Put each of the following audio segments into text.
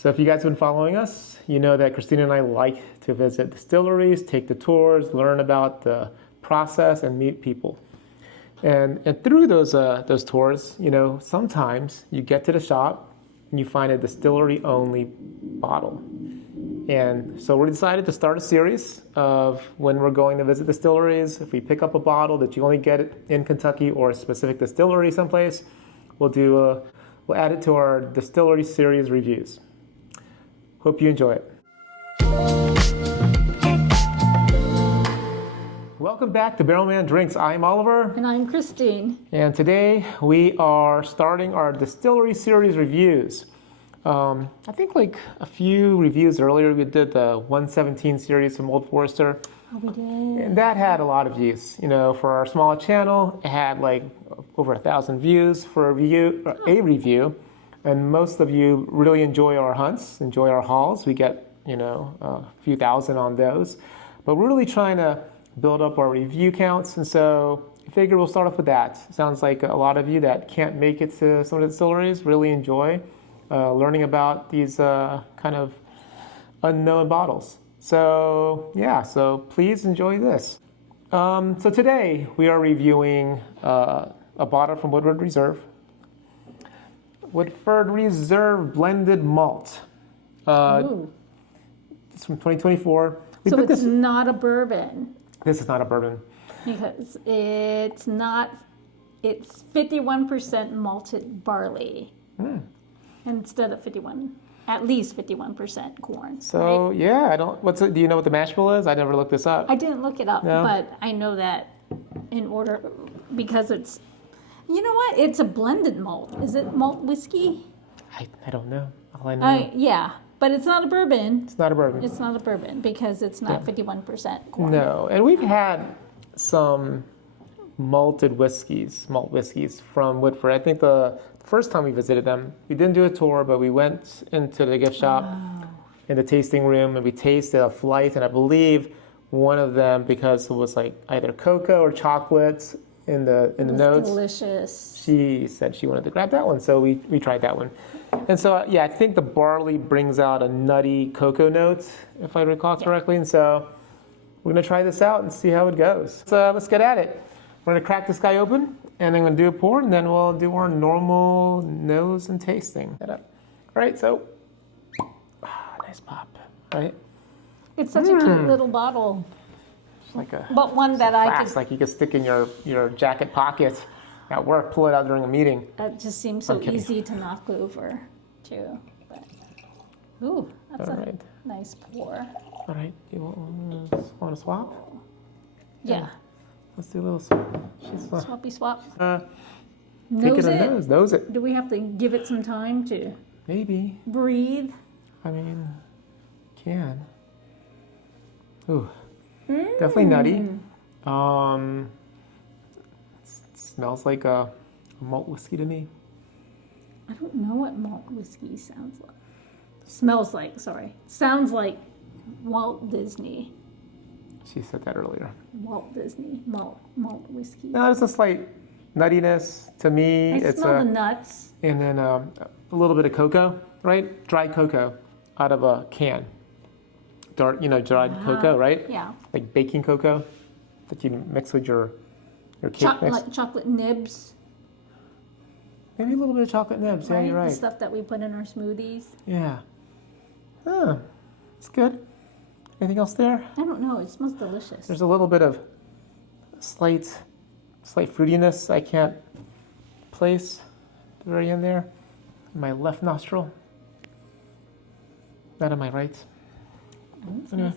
So if you guys have been following us, you know that Christina and I like to visit distilleries, take the tours, learn about the process, and meet people. And through those tours, you know, sometimes you get to the shop and you find a distillery-only bottle. And so we decided to start a series of when we're going to visit distilleries. If we pick up a bottle that you only get it in Kentucky or a specific distillery someplace, we'll add it to our Distillery Series reviews. Hope you enjoy it. Welcome back to Barrelman Drinks. I'm Oliver. And I'm Christine. And today we are starting our Distillery Series reviews. I think like a few reviews earlier, we did the 117 series from Old Forester. Oh, we did. And that had a lot of views. You know, for our small channel, it had like over 1,000 views for a review. And most of you really enjoy our hunts, enjoy our hauls. We get, you know, a few thousand on those. But we're really trying to build up our review counts. And so I figured we'll start off with that. Sounds like a lot of you that can't make it to some of the distilleries really enjoy learning about these kind of unknown bottles. So yeah, so please enjoy this. So today we are reviewing a bottle from Woodford Reserve. Woodford Reserve Blended Malt. It's from 2024. So it's not a bourbon. This is not a bourbon. Because it's 51% malted barley. Instead of at least 51% corn. So right? yeah, do you know what the mash bill is? I never looked this up. I didn't look it up, No? but I know that because it's, you know what? It's a blended malt. Is it malt whiskey? I don't know. All I know. Yeah, but it's not a bourbon. It's not a bourbon. It's not a bourbon because it's not 51% corn. No, and we've had some malt whiskeys from Woodford. I think the first time we visited them, we didn't do a tour, but we went into the gift shop in the tasting room and we tasted a flight, and I believe one of them, because it was like either cocoa or chocolate in the notes. Delicious. She said she wanted to grab that one, so we tried that one. And so yeah, I think the barley brings out a nutty cocoa note, if I recall correctly. And so we're gonna try this out and see how it goes. So let's get at it. We're gonna crack this guy open, and I'm gonna do a pour, and then we'll do our normal nose and tasting. All right, so nice pop, right? It's such a cute little bottle. It's like But one that I could... like you could stick in your jacket pocket at work, pull it out during a meeting. It just seems so easy to knock over, too. But, ooh, that's nice pour. All right, you want to swap? Yeah. Let's do a little swap. Swappy swap. Nose it. Do we have to give it some time to Maybe. breathe? I mean, can. Ooh, definitely nutty. Smells like a malt whiskey to me. I don't know what malt whiskey sounds like. Sounds like Walt Disney. She said that earlier. Walt Disney, malt whiskey. No, there's a slight nuttiness to me. I smell the nuts. And then a little bit of cocoa, right? Dried cocoa out of a can. Dried cocoa, right? Yeah. Like baking cocoa that you mix with your cake mix. Like chocolate nibs. Maybe a little bit of chocolate nibs. Right? Yeah, you're right. The stuff that we put in our smoothies. Yeah. It's good. Anything else there? I don't know. It smells delicious. There's a little bit of slight fruitiness I can't place at the very end there. In my left nostril. Not on my right. Anyway.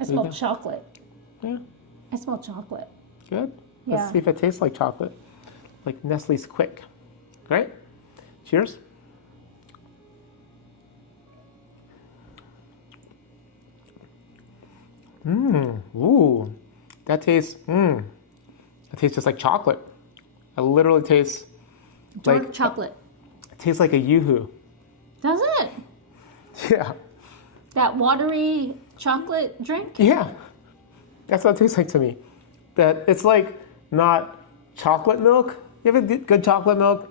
I smell chocolate. Yeah. I smell chocolate. Good. Yeah. Let's see if it tastes like chocolate. Like Nestle's Quick. Great. Cheers. Ooh. That tastes just like chocolate. It literally tastes Dark chocolate. It tastes like a Yoo-hoo. Does it? Yeah. That watery chocolate drink? Yeah. That's what it tastes like to me. That it's like not chocolate milk. You have a good chocolate milk?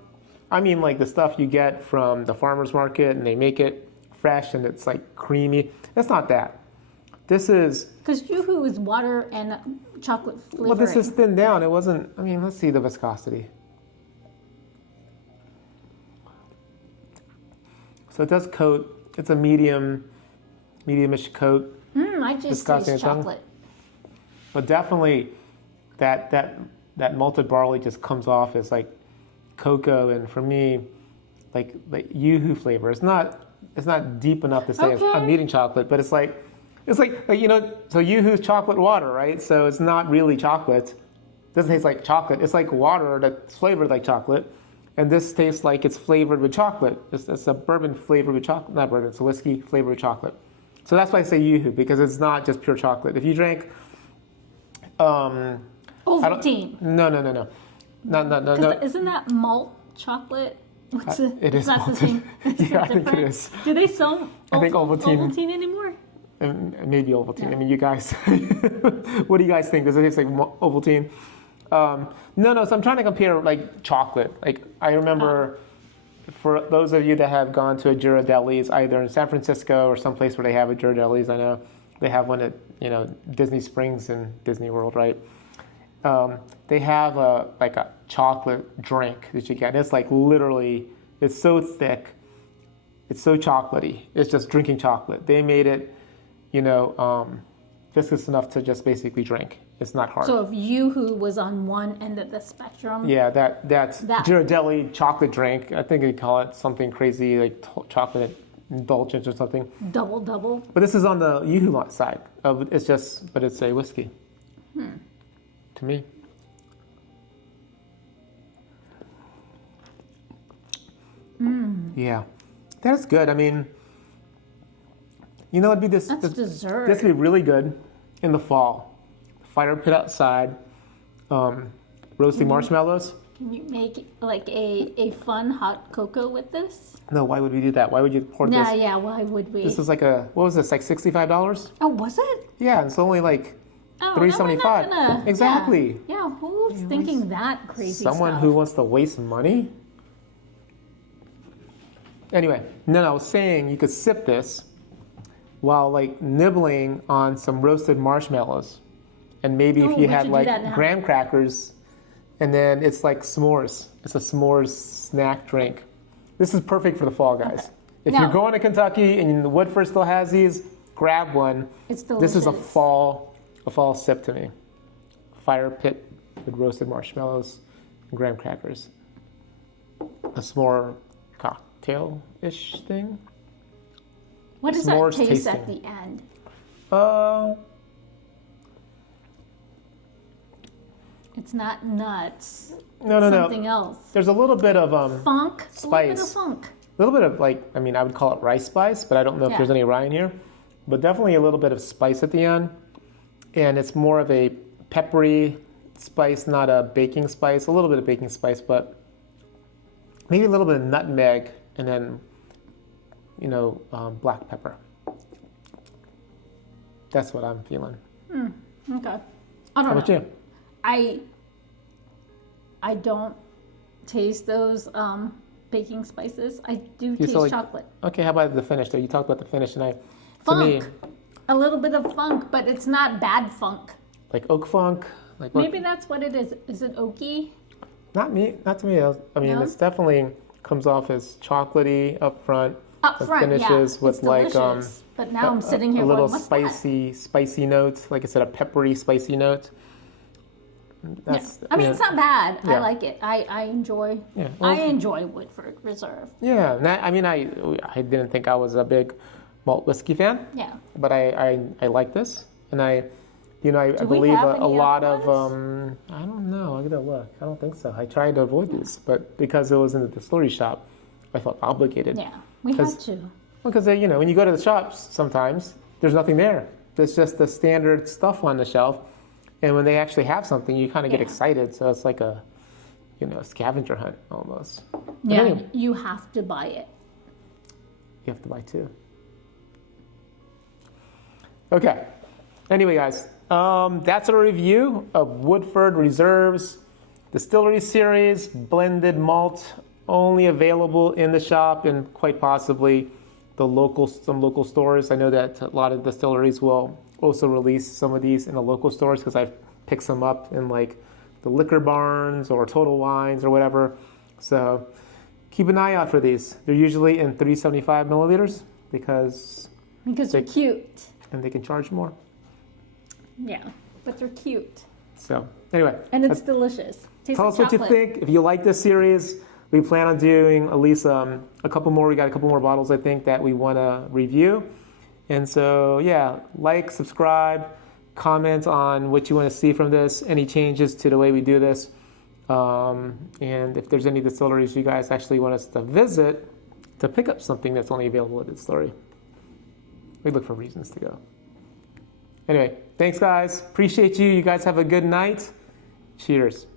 I mean like the stuff you get from the farmer's market and they make it fresh and it's like creamy. It's not that. This is... Because Yoo-hoo is water and chocolate flavoring. Well, this is thinned down. It wasn't... I mean, let's see the viscosity. So it does coat. It's a medium-ish coat. I just taste chocolate. But definitely that malted barley just comes off as like cocoa, and for me, like Yoo-hoo flavor. It's not deep enough to say I'm eating chocolate, but it's like you know, so Yoo-hoo's chocolate water, right? So it's not really chocolate. It doesn't taste like chocolate. It's like water that's flavored like chocolate. And this tastes like it's flavored with chocolate. It's a bourbon flavored with chocolate. Not bourbon, it's a whiskey flavored with chocolate. So that's why I say Yoo-hoo, because it's not just pure chocolate. If you drank... Ovaltine. No. No. Isn't that malt chocolate? It is malted. Yeah, I think it is. Do they sell I think Ovaltine anymore? Maybe Ovaltine. Yeah. I mean, you guys, what do you guys think? Does it taste like Ovaltine? No. So I'm trying to compare like chocolate. Like I remember, for those of you that have gone to a Ghirardelli's, either in San Francisco or someplace where they have a Ghirardelli's, I know they have one at Disney Springs and Disney World, right? They have a chocolate drink that you get. It's like literally, it's so thick, it's so chocolatey. It's just drinking chocolate. They made it, viscous enough to just basically drink. It's not hard. So if Yoo-hoo was on one end of the spectrum, yeah, that's Ghirardelli chocolate drink. I think they call it something crazy like chocolate indulgence or something. Double. But this is on the Yoo-hoo side. But it's a whiskey. To me. Yeah, that's good. I mean, it'd be this. That's dessert. This would be really good in the fall. Fire pit outside, roasting marshmallows. Can you make like a fun hot cocoa with this? No, why would we do that? Why would you pour this? Yeah, why would we? This is like what was this, like $65? Oh, was it? Yeah, it's only like $3.75. Exactly. Yeah, who's thinking that crazy Someone stuff? who wants to waste money? Anyway, no, I was saying you could sip this while like nibbling on some roasted marshmallows. And maybe if you had like graham crackers, and then it's like s'mores. It's a s'mores snack drink. This is perfect for the fall, guys. Okay. If you're going to Kentucky and Woodford still has these, grab one. It's delicious. This is a fall sip to me. Fire pit with roasted marshmallows and graham crackers. A s'more cocktail-ish thing. What does that taste at the end? It's not nuts. No. Something else. There's a little bit of funk. Spice. A little bit of funk. A little bit of I would call it rice spice, but I don't know if there's any rye in here. But definitely a little bit of spice at the end. And it's more of a peppery spice, not a baking spice. A little bit of baking spice, but maybe a little bit of nutmeg and then, black pepper. That's what I'm feeling. Okay. I don't know. How about you? I don't taste those baking spices. I do taste chocolate. Okay, how about the finish? Though you talked about the finish, and funk. A little bit of funk, but it's not bad funk. Like oak funk. Maybe that's what it is. Is it oaky? Not to me. I mean, it's definitely comes off as chocolatey up front. Finishes with delicious. But now I'm sitting here a little going, what's spicy note. Like I said, a peppery, spicy note. It's not bad. Yeah. I like it. I enjoy. Yeah. Well, I enjoy Woodford Reserve. Yeah. I didn't think I was a big malt whiskey fan. Yeah. But I like this, and I believe a lot of I don't know. I gotta look. I don't think so. I tried to avoid this, but because it was in the distillery shop, I felt obligated. Yeah, we had to. Because when you go to the shops, sometimes there's nothing there. There's just the standard stuff on the shelf. And when they actually have something, you kind of get excited. So it's like a, scavenger hunt almost. Yeah, anyway, you have to buy it. You have to buy two. Okay. Anyway, guys, that's a review of Woodford Reserve's Distillery Series blended malt only available in the shop and quite possibly some local stores. I know that a lot of distilleries will also release some of these in the local stores because I've picked some up in like the liquor barns or Total Wines or whatever. So keep an eye out for these. They're usually in 375 milliliters because they're cute. and they can charge more. Yeah, but they're cute. So anyway, And it's delicious. Tastes tell like us what you chocolate. think. If you like this series, we plan on doing at least a couple more. We got a couple more bottles, I think, that we want to review. And so, yeah, like, subscribe, comment on what you want to see from this, any changes to the way we do this. And if there's any distilleries you guys actually want us to visit to pick up something that's only available at the distillery, we look for reasons to go. Anyway, thanks, guys. Appreciate you. You guys have a good night. Cheers.